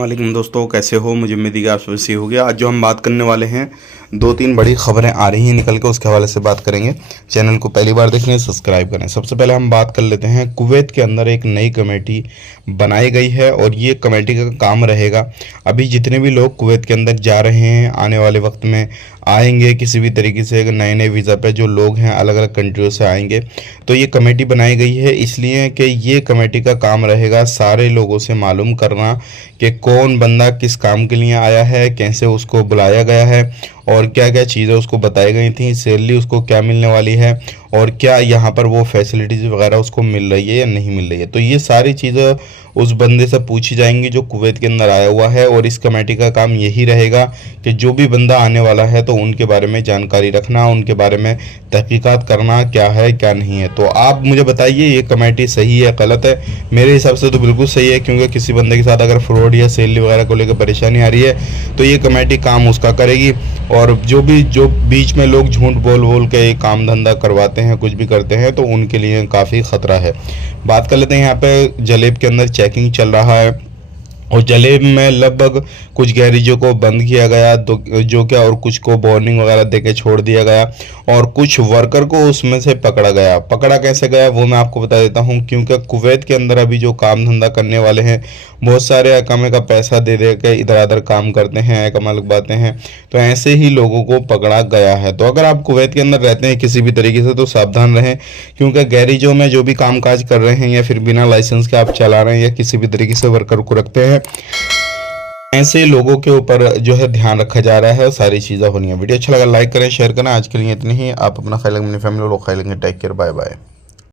वालेकुम दोस्तों, कैसे हो? मुझे उम्मीद है कि आप सब सही हो गया। आज जो हम बात करने वाले हैं, दो तीन बड़ी खबरें आ रही हैं निकल के, उसके हवाले से बात करेंगे। चैनल को पहली बार देख रहे हैं, सब्सक्राइब करें। सबसे पहले हम बात कर लेते हैं, कुवैत के अंदर एक नई कमेटी बनाई गई है और ये कमेटी का काम रहेगा, अभी जितने भी लोग कुवैत के अंदर जा रहे हैं, आने वाले वक्त में आएंगे किसी भी तरीके से, नए नए वीज़ा पे जो लोग हैं अलग अलग कंट्रियों से आएंगे, तो ये कमेटी बनाई गई है इसलिए कि ये कमेटी का काम रहेगा सारे लोगों से मालूम करना कि कौन बंदा किस काम के लिए आया है, कैसे उसको बुलाया गया है और क्या क्या चीज़ें उसको बताई गई थी, सैलरी उसको क्या मिलने वाली है और क्या यहाँ पर वो फैसिलिटीज़ वगैरह उसको मिल रही है या नहीं मिल रही है। तो ये सारी चीज़ें उस बंदे से पूछी जाएंगी जो कुवैत के अंदर आया हुआ है, और इस कमेटी का काम यही रहेगा कि जो भी बंदा आने वाला है तो उनके बारे में जानकारी रखना, उनके बारे में तहकीकात करना, क्या है क्या नहीं है। तो आप मुझे बताइए, ये कमेटी सही है गलत है? मेरे हिसाब से तो बिल्कुल सही है, क्योंकि किसी बंदे के साथ अगर फ्रॉड या सैलरी वगैरह को लेकर परेशानी आ रही है तो ये कमेटी काम उसका करेगी। और जो बीच में लोग झूठ बोल बोल के काम धंधा करवाते हैं, कुछ भी करते हैं, तो उनके लिए काफ़ी ख़तरा है। बात कर लेते हैं, यहाँ पे जलेब के अंदर चेकिंग चल रहा है और जलेब में लगभग कुछ गैरेजों को बंद किया गया, तो जो क्या, और कुछ को वार्निंग वगैरह देके छोड़ दिया गया और कुछ वर्कर को उसमें से पकड़ा गया। पकड़ा कैसे गया वो मैं आपको बता देता हूँ, क्योंकि कुवैत के अंदर अभी जो काम धंधा करने वाले हैं बहुत सारे अकामे का पैसा दे दे के इधर उधर काम करते हैं, अकामा लगवाते हैं, तो ऐसे ही लोगों को पकड़ा गया है। तो अगर आप कुवैत के अंदर रहते हैं किसी भी तरीके से तो सावधान रहें, क्योंकि गैरेजों में जो भी काम काज कर रहे हैं या फिर बिना लाइसेंस के आप चला रहे हैं या किसी भी तरीके से वर्कर को रखते हैं, ऐसे लोगों के ऊपर जो है ध्यान रखा जा रहा है और सारी चीज़ें होनी है। वीडियो अच्छा लगा लाइक करें, शेयर करें। आज के लिए इतनी ही। आप अपना ख्याल रखें, अपनी फैमिली लोग ख्याल रखें। Take care, bye bye.